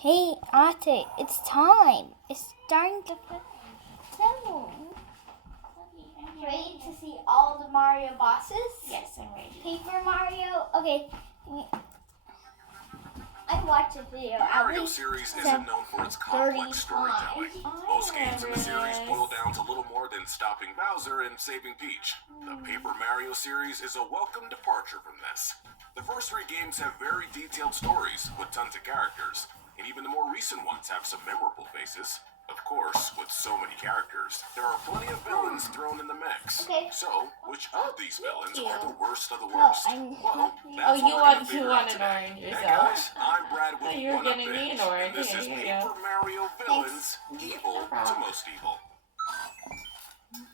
Hey, Ate, it's time. It's starting to film. Ready to see all the Mario bosses? Yes, I'm ready. Paper Mario? Okay. I watched a video. The Mario series isn't known for its complex storytelling. Most games in the series boil down to little more than stopping Bowser and saving Peach. The Paper Mario series is a welcome departure from this. The first three games have very detailed stories with tons of characters, and even the more recent ones have some memorable faces. Of course, with so many characters, there are plenty of villains thrown in the mix. Okay. So, which of these villains are the worst of the worst? Well, Oh, that's you what we're gonna want figure out an today. orange Hey yourself? guys, I'm Brad with Oh, you're One Up getting me an Binge, orange. and this Here is you Paper go. Mario Villains, Evil to Most Evil.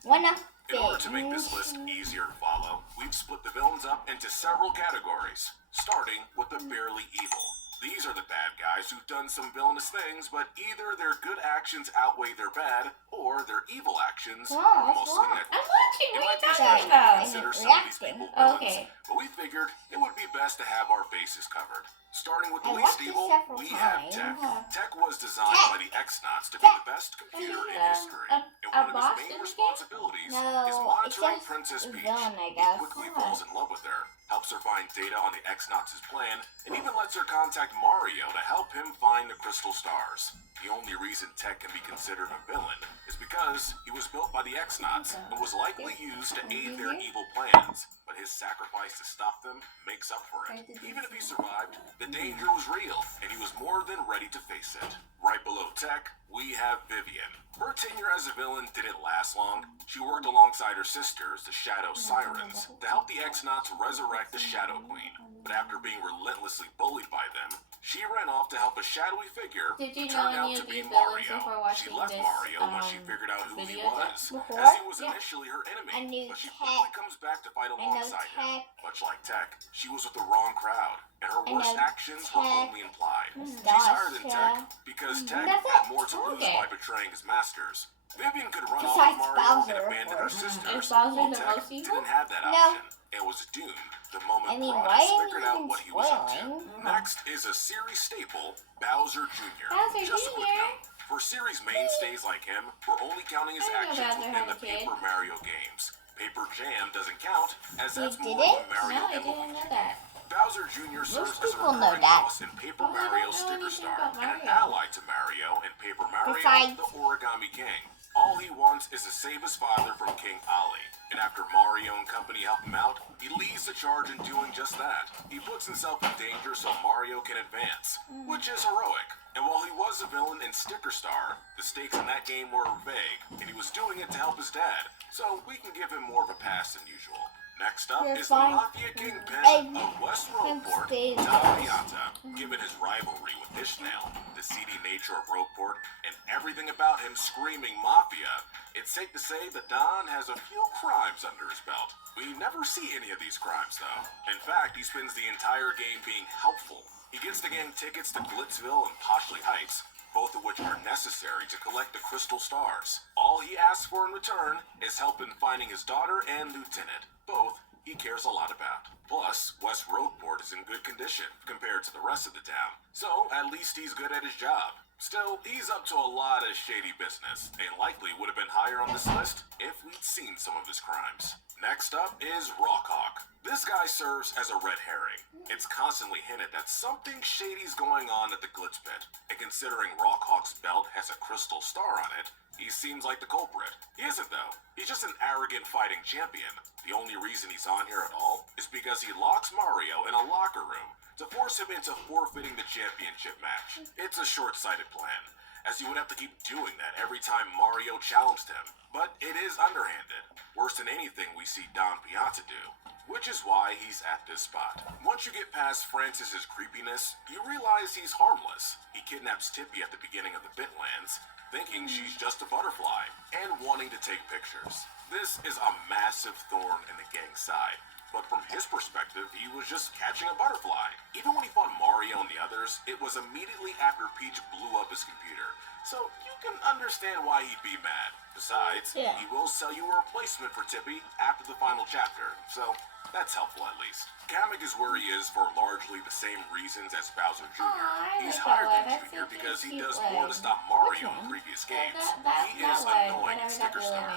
One of In order to make this list easier to follow, we've split the villains up into several categories, starting with the barely evil. These are the bad guys who've done some villainous things, but either their good actions outweigh their bad, or their evil actions are mostly I'm negligible. watching. It What might are be you strange talking to about? consider some of these people villains, Okay. but we figured it would be best to have our bases covered. Starting with the I least watched this evil, several we have times. Tech. Tech was designed Tech. by the X-Nauts to be the best computer in history. a And one of boss his in main the game? responsibilities No, is it's monitoring just Princess a Peach. villain, I He guess. quickly falls in love with her, helps her find data on the X-Nauts' plan, and even lets her contact Mario to help him find the crystal stars. The only reason Tech can be considered a villain is because he was built by the X-Nauts and was likely used to aid their evil plans, but his sacrifice to stop them makes up for it. Even if he survived, the danger was real, and he was more than ready to face it. Right below Tech, we have Vivian. Her tenure as a villain didn't last long. She worked alongside her sisters, the Shadow Sirens, to help the X-Nauts resurrect the Shadow Queen. But after being relentlessly bullied by them, she ran off to help a shadowy figure Did you who know turned out any to of be these villains Mario. before watching She left this Mario when she figured out who he video? was, Before? as he was Yeah. initially her I enemy. knew But she Tech. quickly comes back to fight I know alongside him. Tech. Much like Tech, she was with the wrong crowd, and her I worst know actions were Tech. only implied. She's Gosh, higher than yeah. Tech because Tech That's had it. more to lose Okay. by betraying his masters. Vivian could run off Besides with Mario Bowser, and of abandon her course. sisters, Is Bowser while the Tech most evil? didn't have that No. option and was doomed the moment I mean, Crocus why are figured you out even what he was up to. spoiling? Next is a series staple, Bowser Jr. Bowser Just a quick Jr.? note. For series mainstays like him, we're only counting his I didn't know actions Bowser within had the a kid. Paper Mario games. Paper Jam doesn't count, as that's Wait, more did of a it? Mario No, I emblem. didn't know that. Bowser Jr. serves as a people know recurring that. boss in Paper Well, I don't Mario know Sticker anything Star, about and an Mario. ally to Mario in Paper Mario, Besides- the Origami King. All he wants is to save his father from King Ali, and after Mario and company help him out, he leads the charge in doing just that. He puts himself in danger so Mario can advance, which is heroic. And while he was a villain in Sticker Star, the stakes in that game were vague, and he was doing it to help his dad, so we can give him more of a pass than usual. Next up You're is fine. the Mafia Kingpin Hey, of West Roadport, stay Don Piranha. Given his rivalry with Ishmael, the seedy nature of Roadport, and everything about him screaming Mafia, it's safe to say that Don has a few crimes under his belt. We never see any of these crimes, though. In fact, he spends the entire game being helpful. He gets the gang tickets to Glitzville and Poshley Heights, both of which are necessary to collect the crystal stars. All he asks for in return is help in finding his daughter and lieutenant. Both he cares a lot about. Plus, West Roadport is in good condition compared to the rest of the town, so at least he's good at his job. Still, he's up to a lot of shady business, and likely would have been higher on this list if we'd seen some of his crimes. Next up is Rockhawk. This guy serves as a red herring. It's constantly hinted that something shady's going on at the Glitz Pit, and considering Rockhawk's belt has a crystal star on it, he seems like the culprit. He isn't, though. He's just an arrogant fighting champion. The only reason he's on here at all is because he locks Mario in a locker room to force him into forfeiting the championship match. It's a short-sighted plan, as he would have to keep doing that every time Mario challenged him. But it is underhanded, worse than anything we see Don Piazza do, which is why he's at this spot. Once you get past Francis's creepiness, you realize he's harmless. He kidnaps Tippy at the beginning of the Bitlands, thinking she's just a butterfly, and wanting to take pictures. This is a massive thorn in the gang's side, but from his perspective, he was just catching a butterfly. Even when he fought Mario and the others, it was immediately after Peach blew up his computer, so you can understand why he'd be mad. Besides, Yeah. he will sell you a replacement for Tippy after the final chapter, so that's helpful at least. Kamek is where he is for largely the same reasons as Bowser Jr. He's higher than Jr. because he does more to stop Mario in previous games. He is annoying in Sticker Star,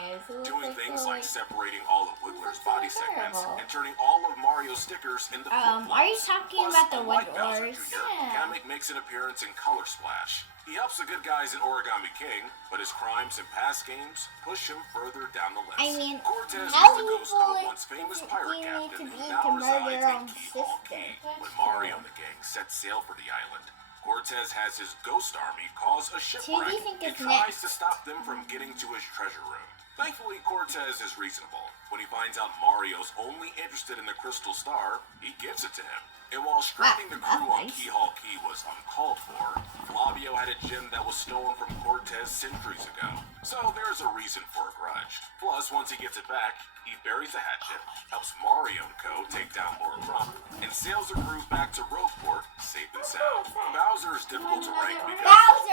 doing things like separating all of Wiggler's body segments and turning all of Mario's stickers into flip-flops. Are you talking about the unlike Bowser Wigglers? Jr., Kamek makes an appearance in Color Splash. He helps the good guys in Origami King, but his crimes in past games push him further down the list. I mean, Cortez how is the ghost of a once famous pirate captain who now resides in Keyhall Key. When Mario and the gang set sail for the island, Cortez has his ghost army cause a shipwreck and tries to stop them from getting to his treasure room. Thankfully, Cortez is reasonable. When he finds out Mario's only interested in the Crystal Star, he gives it to him. And while stranding the crew on Keyhall Key was uncalled for, Flavio had a gem that was stolen from Cortez centuries ago. So there's a reason for a grudge. Plus, once he gets it back, he buries the hatchet, helps Mario and Co. take down Lord Crump, and sails the crew back to Rogueport safe and sound. Bowser is difficult to rank because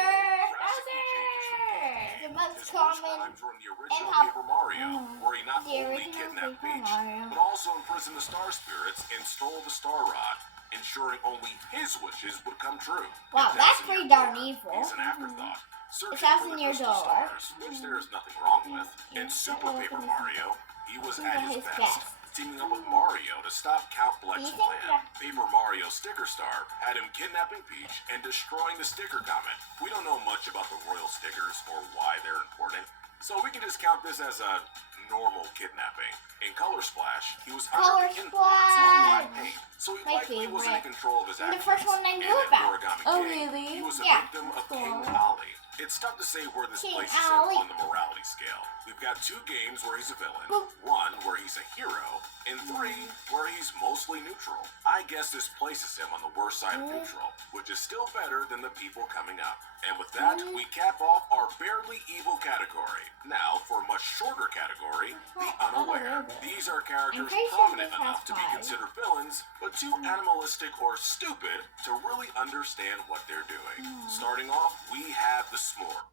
The most common crimes were in the original Paper Mario, where he not only kidnapped Peach, but also imprisoned the Star Spirits and stole the Star Rod, ensuring only his wishes would come true. Wow, that's pretty darn evil. He's an afterthought. It's out in your door. Stars, which there's nothing wrong with. In Super Paper Mario, he was at his best, teaming up with Mario to stop Countlek's plan. Paper Mario Sticker Star had him kidnapping Peach and destroying the sticker comet. We don't know much about the royal stickers or why they're important, so we can just count this as a normal kidnapping. In Color Splash, he was under the influence of black paint, so he likely wasn't in control of his actions. The first one I knew about. He was a victim of King Ali. It's tough to say where this places him on the morality scale. We've got 2 games where he's a villain, 1 where he's a hero, and 3 where he's mostly neutral. I guess this places him on the worst side of neutral, which is still better than the people coming up. And with that, we cap off our barely evil category. Now, for a much shorter category, the unaware. These are characters prominent enough to be considered villains, but too animalistic or stupid to really understand what they're doing. Starting off, we have the S'more.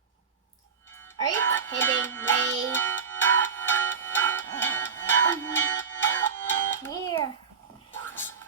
Are you kidding me? Here.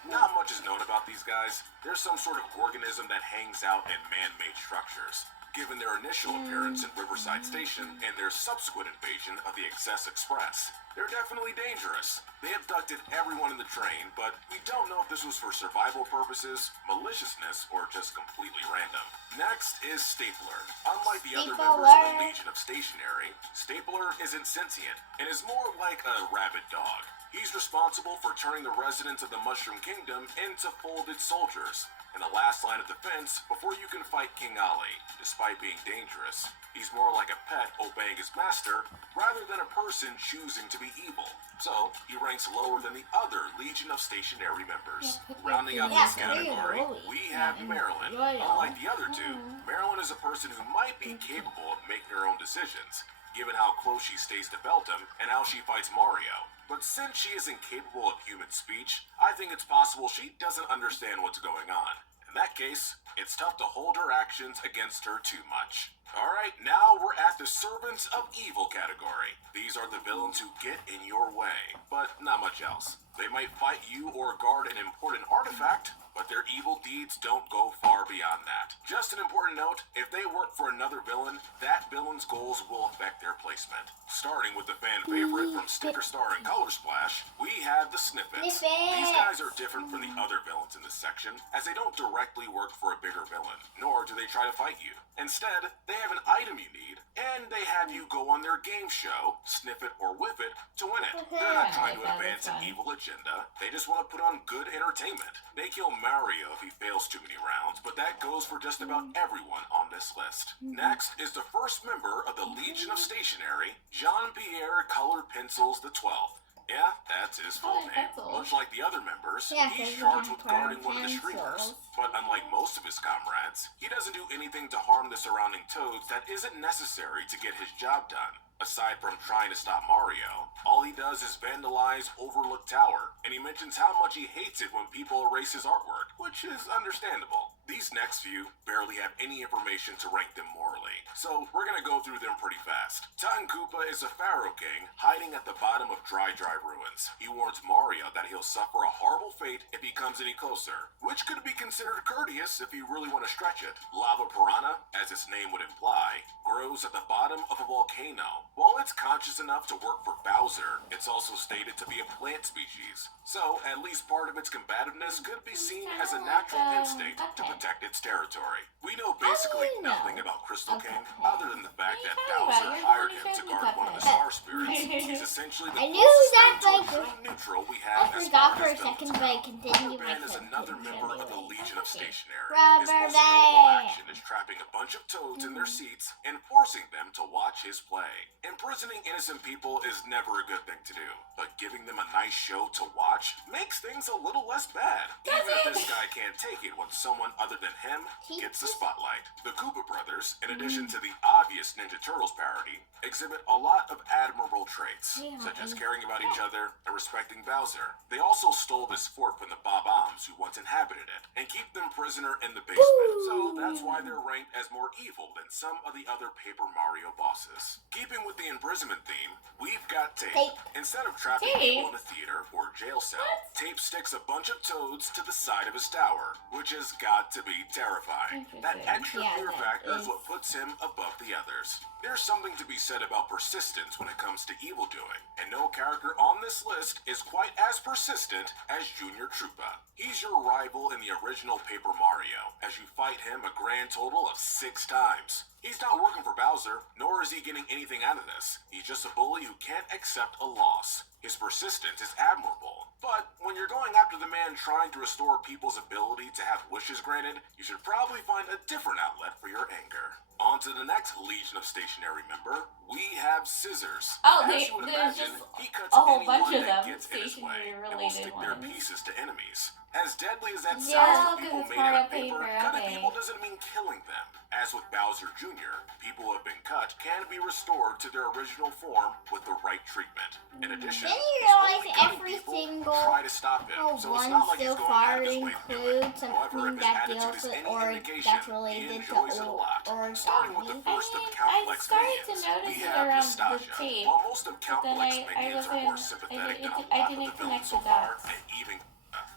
Not much is known about these guys. They're some sort of organism that hangs out in man-made structures. Given their initial appearance in Riverside Station and their subsequent invasion of the Excess Express, they're definitely dangerous. They abducted everyone in the train, but we don't know if this was for survival purposes, maliciousness, or just completely random. Next is Stapler. Unlike the other members of the Legion of Stationery, Stapler isn't sentient and is more like a rabid dog. He's responsible for turning the residents of the Mushroom Kingdom into folded soldiers, and the last line of defense before you can fight King Ali. Despite being dangerous, he's more like a pet obeying his master rather than a person choosing to be evil. So, he ranks lower than the other Legion of Stationery members. Rounding out this category, we have Marilyn. Unlike the other 2, Marilyn is a person who might be capable of making her own decisions, given how close she stays to Beldum and how she fights Mario. But since she isn't capable of human speech, I think it's possible she doesn't understand what's going on. In that case, it's tough to hold her actions against her too much. Alright, now we're at the Servants of Evil category. These are the villains who get in your way, but not much else. They might fight you or guard an important artifact, but their evil deeds don't go far beyond that. Just an important note, if they work for another villain, that villain's goals will affect their placement. Starting with the fan favorite from Sticker Star and Color Splash, we have the Snippets. These guys are different from the other villains in this section, as they don't directly work for a bigger villain, nor do they try to fight you. Instead, they have an item you need, and they have you go on their game show, sniff it or whiff it, to win it. They're not trying to advance an evil agenda, they just want to put on good entertainment. They kill Mario if he fails too many rounds, but that goes for just about everyone on this list. Next is the first member of the Legion of Stationery, Jean-Pierre Colored Pencils the 12th. Yeah, that's his full name. Much like the other members, he's charged with guarding one of the streamers. But unlike most of his comrades, he doesn't do anything to harm the surrounding toads that isn't necessary to get his job done. Aside from trying to stop Mario, all he does is vandalize Overlook Tower, and he mentions how much he hates it when people erase his artwork, which is understandable. These next few barely have any information to rank them morally, so we're gonna go through them pretty fast. Titan Koopa is a Pharaoh King hiding at the bottom of Dry ruins. He warns Mario that he'll suffer a horrible fate if he comes any closer, which could be considered courteous if you really want to stretch it. Lava Piranha, as its name would imply, grows at the bottom of a volcano. While it's conscious enough to work for Bowser, it's also stated to be a plant species, so at least part of its combativeness could be seen as a natural instinct to protect its territory. We know basically nothing about Crystal King, other than the fact that Bowser hired him to guard one of the star spirits. He's essentially the closest thing to a true neutral we have as far as villains go. Rubber Band is another member of the Legion of Stationery. His most notable action is trapping a bunch of toads in their seats and forcing them to watch his play. Imprisoning innocent people is never a good thing to do, but giving them a nice show to watch makes things a little less bad. Even if this guy can't take it when someone other than him gets the spotlight. The Koopa Brothers, in addition to the obvious Ninja Turtles parody, exhibit a lot of admirable traits, such as caring about each other and respecting Bowser. They also stole this fort from the Bob-ombs who once inhabited it, and keep them prisoner in the basement, so that's why they're ranked as more evil than some of the other Paper Mario bosses. Keeping with the imprisonment theme, we've got Tape. Instead of trapping people in a theater or jail cell, Tape sticks a bunch of toads to the side of his tower, which has got to be terrifying. That extra fear factor is what puts him above the others. There's something to be said about persistence when it comes to evil doing, and no character on this list is quite as persistent as Junior Troopa. He's your rival in the original Paper Mario, as you fight him a grand total of 6 times. He's not working for Bowser, nor is he getting anything out of this. He's just a bully who can't accept a loss. His persistence is admirable, but when you're going after the man trying to restore people's ability to have wishes granted, you should probably find a different outlet for your anger. On to the next Legion of Stationery member, we have Scissors. Oh, As you would imagine, he cuts a whole anyone bunch of that them, gets in his way and will stationery-related stick their ones. pieces to enemies. As deadly as that Yeah, sounds to 'cause people it's made part out of of paper, paper, cutting okay. people doesn't mean killing them. As with Bowser Jr., people who have been cut can be restored to their original form with the right treatment. In addition, Then you he's only realize cutting every people single who try to stop him, so it's one not like he's so going far out of his way to do it. includes However, if something his that attitude deals is with any or indication, that's he related enjoys it a to lot. or Starting with the first of I Countlek's started to minions, notice we it have around the Nostalgia. tape, While most of but then Countlek's I minions are more wasn't- sympathetic than a I lot of the didn't villains connect so the far, dots. and even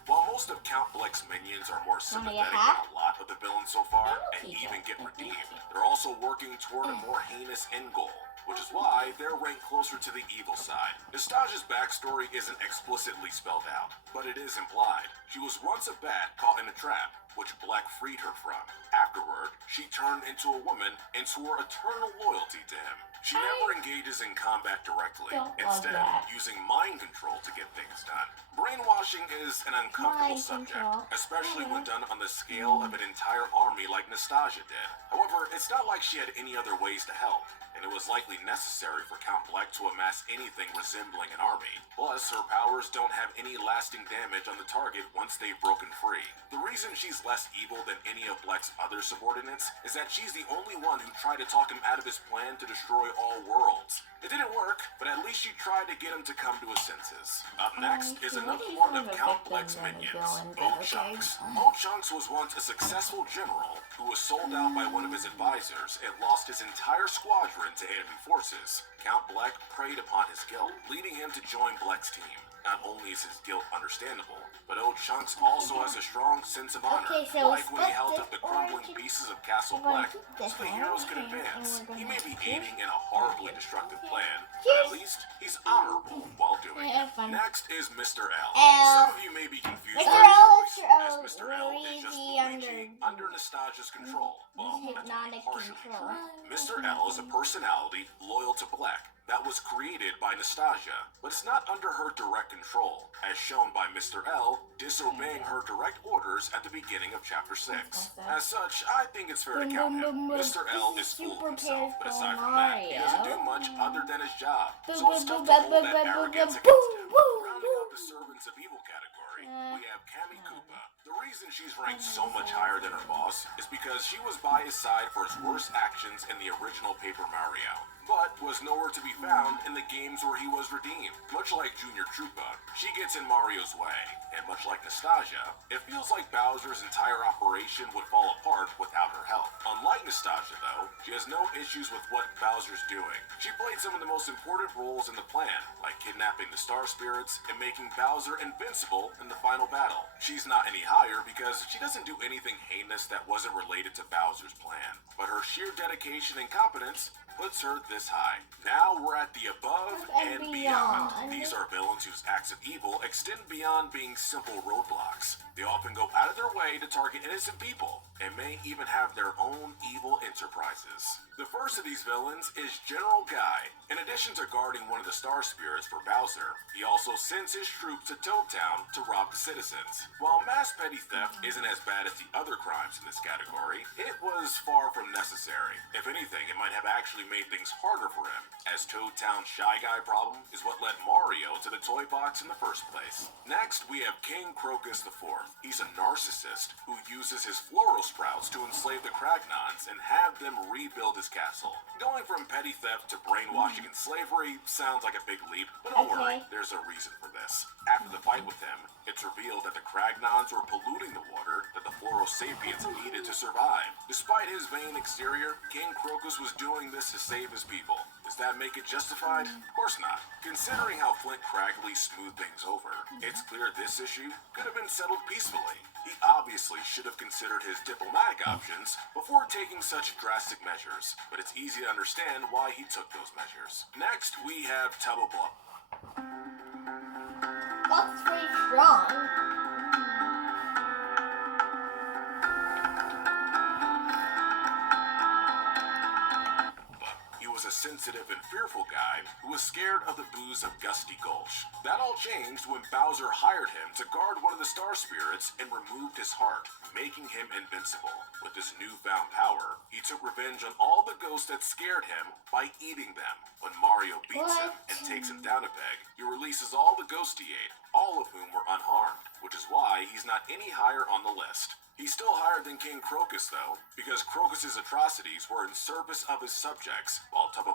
while most of Count Bleck's minions are more sympathetic hat? than a lot of the villains so far, and Okay, even yeah, get I think redeemed, they're also working toward a more heinous end goal, which is why they're ranked closer to the evil side. Nostalgia's backstory isn't explicitly spelled out, but it is implied. She was once a bat caught in a trap, which Bleck freed her from. Afterward, she turned into a woman and swore eternal loyalty to him. She never engages in combat directly, don't love instead that. using mind control to get things done. Brainwashing is an uncomfortable Mind subject, control. especially when done on the scale of an entire army like Nostalgia did. However, it's not like she had any other ways to help, and it was likely necessary for Count Bleck to amass anything resembling an army. Plus, her powers don't have any lasting damage on the target once they've broken free. The reason she's less evil than any of Bleck's other subordinates is that she's the only one who tried to talk him out of his plan to destroy all worlds. It didn't work, but at least she tried to get him to come to his senses. Up next is another one of Count Bleck's minions, O-Chunks. O-Chunks was once a successful general who was sold out by one of his advisors and lost his entire squadron to enemy forces. Count Bleck preyed upon his guilt, leading him to join Bleck's team. Not only is his guilt understandable, but O-Chunks also has a strong sense of honor, Okay, so like when he split held this up the crumbling origin. pieces of Castle We're gonna Bleck keep this so the one, heroes could and advance. we're He gonna may be keep aiding in a horribly destructive plan, but Cheers. at least he's honorable while doing Yeah, it. fun. Next is Mr. L. L. Some of you may be confused Mr. by his L, voice, Mr. as L, Mr. L is just Luigi Luigi under Nostalgia's control. Well, that's hypnotic partially control. true. Mr. L is a personality loyal to Bleck that was created by Nostalgia, but it's not under her direct control, as shown by Mr. L disobeying her direct orders at the beginning of Chapter 6. As such, I think it's fair to count him. Mr. L is full of himself, but aside from that, he doesn't do much other than his job, so it's tough to hold that arrogance against him. Rounding out the servants of evil category, we have Kami Koopa, The reason she's ranked so much higher than her boss is because she was by his side for his worst actions in the original Paper Mario, but was nowhere to be found in the games where he was redeemed. Much like Junior Troopa, she gets in Mario's way, and much like Nastasia, it feels like Bowser's entire operation would fall apart without her help. Unlike Nastasia though, she has no issues with what Bowser's doing. She played some of the most important roles in the plan, like kidnapping the Star Spirits and making Bowser invincible in the final battle. She's not any higher because she doesn't do anything heinous that wasn't related to Bowser's plan, but her sheer dedication and competence puts her this high. Now we're at the above and beyond. These are villains whose acts of evil extend beyond being simple roadblocks. They often go out of their way to target innocent people, and may even have their own evil enterprises. The first of these villains is General Guy. In addition to guarding one of the Star Spirits for Bowser, he also sends his troops to Toad Town to rob the citizens. While mass petty theft isn't as bad as the other crimes in this category, it was far from necessary. If anything, it might have actually made things harder for him, as Toad Town's Shy Guy problem is what led Mario to the toy box in the first place. Next, we have King Crocus IV. He's a narcissist who uses his floral sprouts to enslave the Kragnons and have them rebuild his castle. Going from petty theft to brainwashing and slavery sounds like a big leap, but don't worry, there's a reason for this. After the fight with him, it's revealed that the Kragnons were polluting the water that the Floral Sapiens needed to survive. Despite his vain exterior, King Crocus was doing this to save his people. Does that make it justified? Of course not. Considering how Flint Cragley smoothed things over, it's clear this issue could have been settled peacefully. He obviously should have considered his diplomatic options before taking such drastic measures, but it's easy to understand why he took those measures. Next, we have Tuba. That's very strong. He was a sensitive and fearful guy who was scared of the booze of Gusty Gulch. That all changed when Bowser hired him to guard one of the Star Spirits and removed his heart, making him invincible. With this newfound power, he took revenge on all the ghosts that scared him by eating them. When Mario beats him and takes him down a peg, he releases all the ghosts he ate, all of whom were unharmed, which is why he's not any higher on the list. He's still higher than King Crocus, though, because Crocus's atrocities were in service of his subjects, while Tuba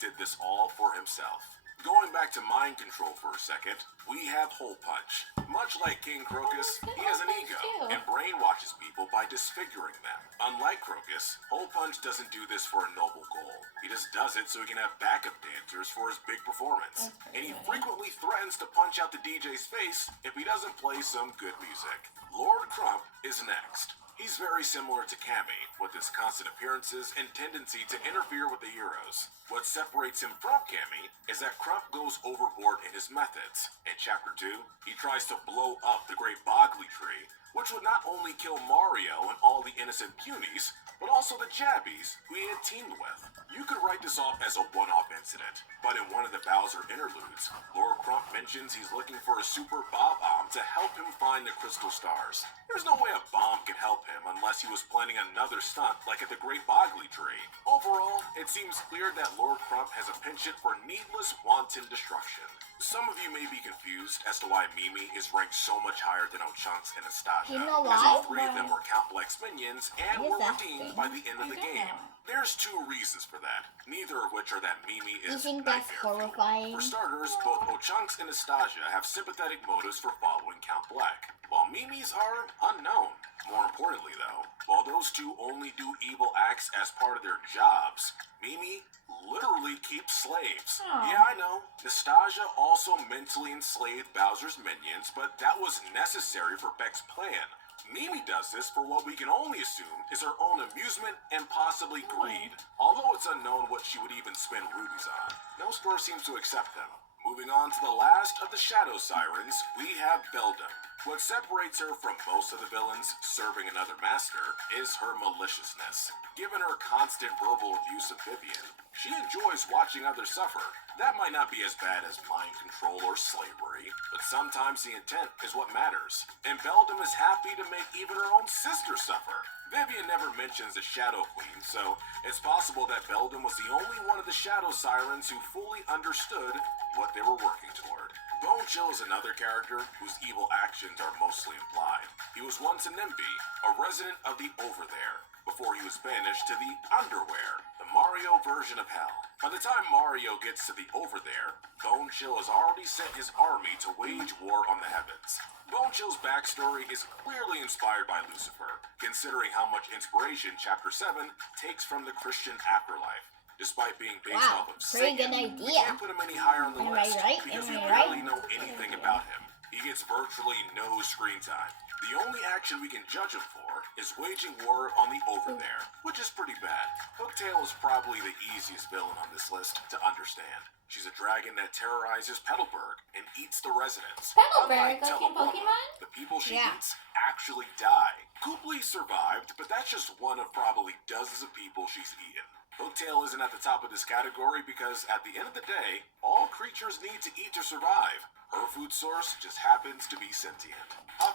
did this all for himself. Going back to mind control for a second, we have Hole Punch. Much like King Crocus, he has an ego and brainwashes people by disfiguring them. Unlike Crocus, Hole Punch doesn't do this for a noble goal. He just does it so he can have backup dancers for his big performance. And he frequently threatens to punch out the DJ's face if he doesn't play some good music. Lord Crump is next. He's very similar to Cammy, with his constant appearances and tendency to interfere with the heroes. What separates him from Cammy is that Crump goes overboard in his methods. In Chapter 2, he tries to blow up the Great Boggly Tree, which would not only kill Mario and all the innocent punies, but also the Jabbies who he had teamed with. You could write this off as a one-off incident, but in one of the Bowser interludes, Lord Crump mentions he's looking for a super Bob-omb to help him find the Crystal Stars. There's no way a bomb could help him unless he was planning another stunt like at the Great Boggly Tree. Overall, it seems clear that Lord Crump has a penchant for needless, wanton destruction. Some of you may be confused as to why Mimi is ranked so much higher than Ochunks and Nastasia, You know as why? all three of them were Countlek's minions and were redeemed by the end of the game. There's two reasons for that, neither of which are that Mimi You is think that's nightmare fuel. horrifying? For starters, both Ochunks and Nastasia have sympathetic motives for following Countlek, while Mimi's are unknown. More importantly, though, while those two only do evil acts as part of their jobs, Mimi literally keeps slaves. Yeah, I know. Nastasia also mentally enslaved Bowser's minions, but that was necessary for Beck's plan. Mimi does this for what we can only assume is her own amusement and possibly greed, although it's unknown what she would even spend rubies on. No store seems to accept them. Moving on to the last of the Shadow Sirens, we have Beldum. What separates her from most of the villains serving another master is her maliciousness. Given her constant verbal abuse of Vivian, she enjoys watching others suffer. That might not be as bad as mind control or slavery, but sometimes the intent is what matters. And Beldum is happy to make even her own sister suffer. Vivian never mentions the Shadow Queen, so it's possible that Beldum was the only one of the Shadow Sirens who fully understood what they were working toward. Bone Chill is another character whose evil actions are mostly implied. He was once a NIMBY, a resident of the Over There, before he was banished to the Underwear, the Mario version of hell. By the time Mario gets to the Over There, Bone Chill has already sent his army to wage war on the heavens. Bone Chill's backstory is clearly inspired by Lucifer, considering how much inspiration Chapter 7 takes from the Christian afterlife. Despite being based off of pretty Satan, good we idea. can't put him any higher on the Am I list right? because Am we I barely right? know anything about him. He gets virtually no screen time. The only action we can judge him for is waging war on the Over There, which is pretty bad. Hooktail is probably the easiest villain on this list to understand. She's a dragon that terrorizes Petalburg and eats the residents. Petalburg, Unlike like in Teleboma, Pokemon? the people she Yeah. eats actually die. Koopli survived, but that's just one of probably dozens of people she's eaten. Hooktail isn't at the top of this category because at the end of the day, all creatures need to eat to survive. Her food source just happens to be sentient. Puff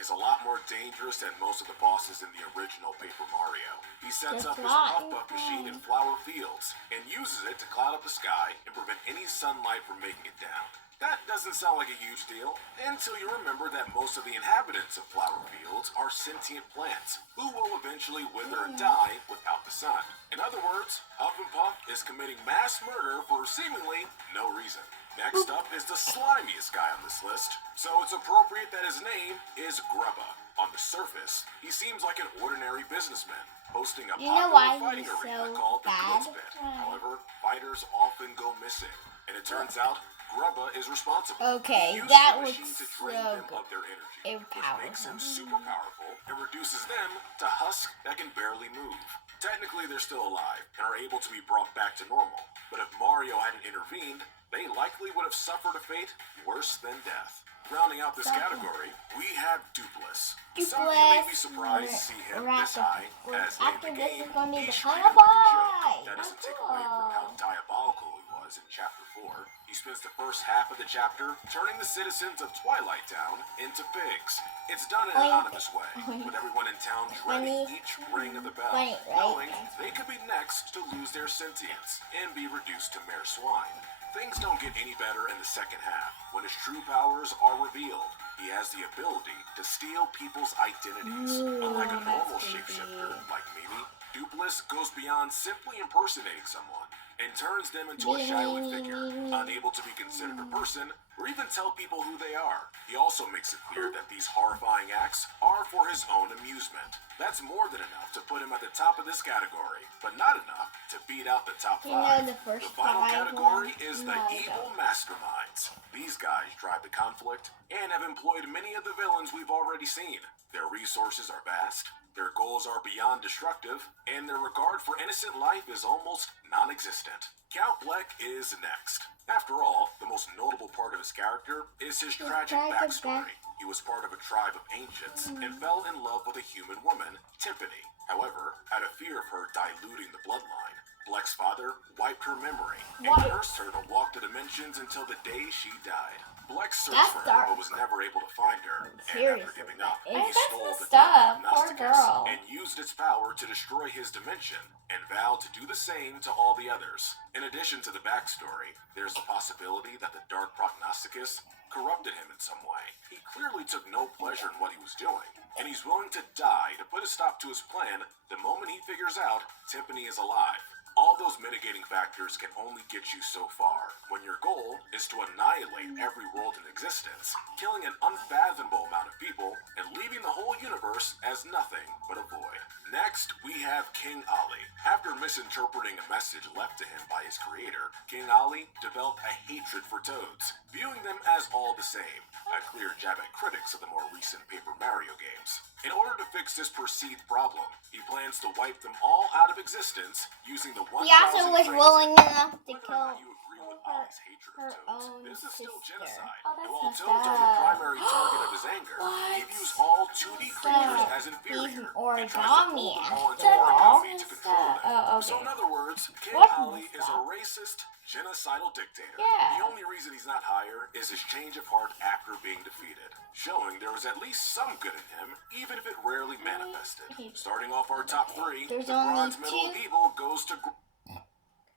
is a lot more dangerous than most of the bosses in the original Paper Mario. He sets up his Puff machine in flower fields and uses it to cloud up the sky and prevent any sunlight from making it down. That doesn't sound like a huge deal until you remember that most of the inhabitants of flower fields are sentient plants who will eventually wither and die without the sun. In other words, Puff is committing mass murder for seemingly no reason. Next up is the slimiest guy on this list, so it's appropriate that his name is Grubba. On the surface, he seems like an ordinary businessman, hosting a popular fighting arena called the Blitzpit. However, fighters often go missing, and it turns out Grubba is responsible. Okay, He used that the was machine to so drain them good. of their energy, It which makes them powerful. super powerful and reduces them to husks that can barely move. Technically, they're still alive and are able to be brought back to normal, but if Mario hadn't intervened, they likely would have suffered a fate worse than death. Rounding out this category, we have Dupless. Some of you may be surprised to see him this high, as in After the this game, is going to be he's the treated final like a joke. boss. That doesn't take away from how diabolical he was in Chapter 4. He spends the first half of the chapter turning the citizens of Twilight Town into pigs. It's done in an anonymous way, with everyone in town dreading each ring of the bell, knowing they could be next to lose their sentience and be reduced to mere swine. Things don't get any better in the second half, when his true powers are revealed. He has the ability to steal people's identities. Unlike a normal shapeshifter like Mimi, Dupless goes beyond simply impersonating someone and turns them into a shadowy figure, unable to be considered a person or even tell people who they are. He also makes it clear that these horrifying acts are for his own amusement. That's more than enough to put him at the top of this category, but not enough to beat out the top You five. know the first Final five category ones? is the No, I evil don't. Masterminds. These guys drive the conflict and have employed many of the villains we've already seen. Their resources are vast, their goals are beyond destructive, and their regard for innocent life is almost non-existent. Countlek is next. After all, the most notable part of his character is his tragic backstory. He was part of a tribe of ancients and fell in love with a human woman, Tiffany. However, out of fear of her diluting the bloodline, Bleck's father wiped her memory and cursed her to walk the dimensions until the day she died. Bleck searched for her but was never able to find her, and after giving up, he That's stole the messed up. Dome Poor girl. and used its power to destroy his dimension, and vowed to do the same to all the others. In addition to the backstory, there's the possibility that the Dark Prognosticus corrupted him in some way. He clearly took no pleasure in what he was doing, and he's willing to die to put a stop to his plan the moment he figures out Tiffany is alive. All those mitigating factors can only get you so far, when your goal is to annihilate every world in existence, killing an unfathomable amount of people, and leaving the whole universe as nothing but a void. Next, we have King Ali. After misinterpreting a message left to him by his creator, King Ali developed a hatred for toads, viewing them as all the same, a clear jab at critics of the more recent Paper Mario games. In order to fix this perceived problem, he plans to wipe them all out of existence using the 1,000 He also was frames. willing enough to Whether or kill not you agree with Ali's hatred her of toads, own this is still sister. genocide. Oh, that's And while messed toads are the up. primary target of his anger, he views all 2D creatures as inferior and tries to origami pull them all into after one all. company to control them. Oh, okay. So in other words, King What Ali messed is a up? racist, genocidal dictator. Yeah. The only reason he's not higher is his change of heart after being defeated, showing there was at least some good in him, even if it rarely manifested. Starting off our top three, There's the only bronze medal of two. evil goes to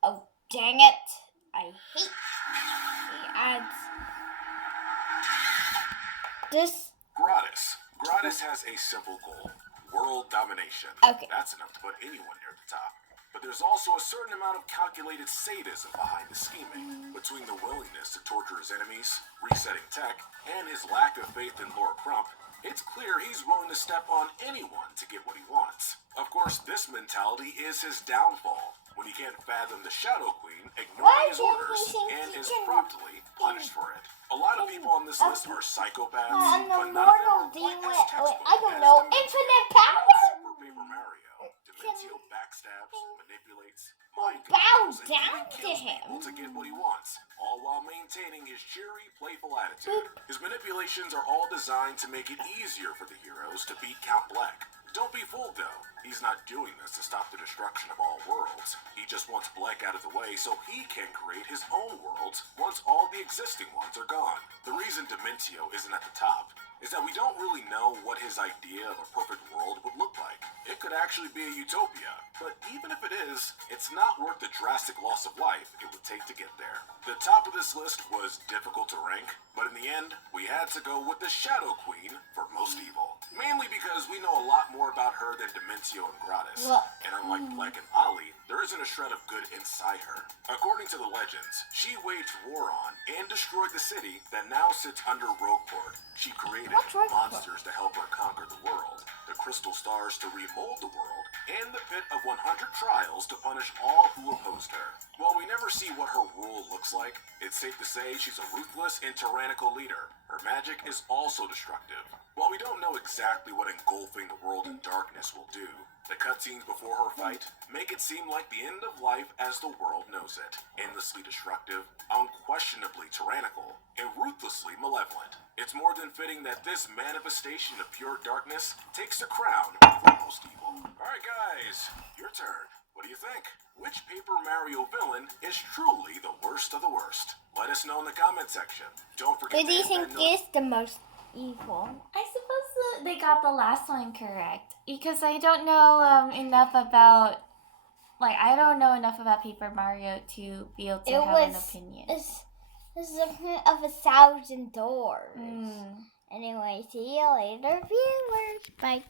Oh, dang it. I hate the ads. Gratis has a simple goal: world domination. Okay. That's enough to put anyone near the top. But there's also a certain amount of calculated sadism behind the scheming. Between the willingness to torture his enemies, resetting tech, and his lack of faith in Lord Crump, it's clear he's willing to step on anyone to get what he wants. Of course, this mentality is his downfall, when he can't fathom the Shadow Queen ignoring his orders and is promptly punished for it. A lot of people on this list are psychopaths, but none of them are quite as textbook I don't know. Infinite power? Super Paper Mario. Dimentio backstabs, manipulates, Bow controls, and down even to kills him. people to get what he wants, all while maintaining his cheery, playful attitude. His manipulations are all designed to make it easier for the heroes to beat Countlek. Don't be fooled, though. He's not doing this to stop the destruction of all worlds. He just wants Blek out of the way so he can create his own worlds once all the existing ones are gone. The reason Dimentio isn't at the top is that we don't really know what his idea of a perfect world would look like. It could actually be a utopia, but even if it is, it's not worth the drastic loss of life it would take to get there. The top of this list was difficult to rank, but in the end, we had to go with the Shadow Queen for most evil. Mainly because we know a lot more about her than Dimentio and Gratis. And unlike Blek and Ollie, there isn't a shred of good inside her. According to the legends, she waged war on and destroyed the city that now sits under Rogueport. She created monsters to help her conquer the world, the crystal stars to remold the world, and the pit of 100 trials to punish all who opposed her. While we never see what her rule looks like, it's safe to say she's a ruthless and tyrannical leader. Her magic is also destructive. While we don't know exactly what engulfing the world in darkness will do, the cutscenes before her fight make it seem like the end of life as the world knows it. Endlessly destructive, unquestionably tyrannical, and ruthlessly malevolent. It's more than fitting that this manifestation of pure darkness takes the crown for most evil. Alright guys, your turn. What do you think? Which Paper Mario villain is truly the worst of the worst? Let us know in the comment section. Don't forget Who do you think is the most evil? I suppose they got the last one correct because I don't know enough about, I don't know enough about Paper Mario to be able to have an opinion. It's the print of 1,000 doors. Anyway, see you later, viewers. Bye.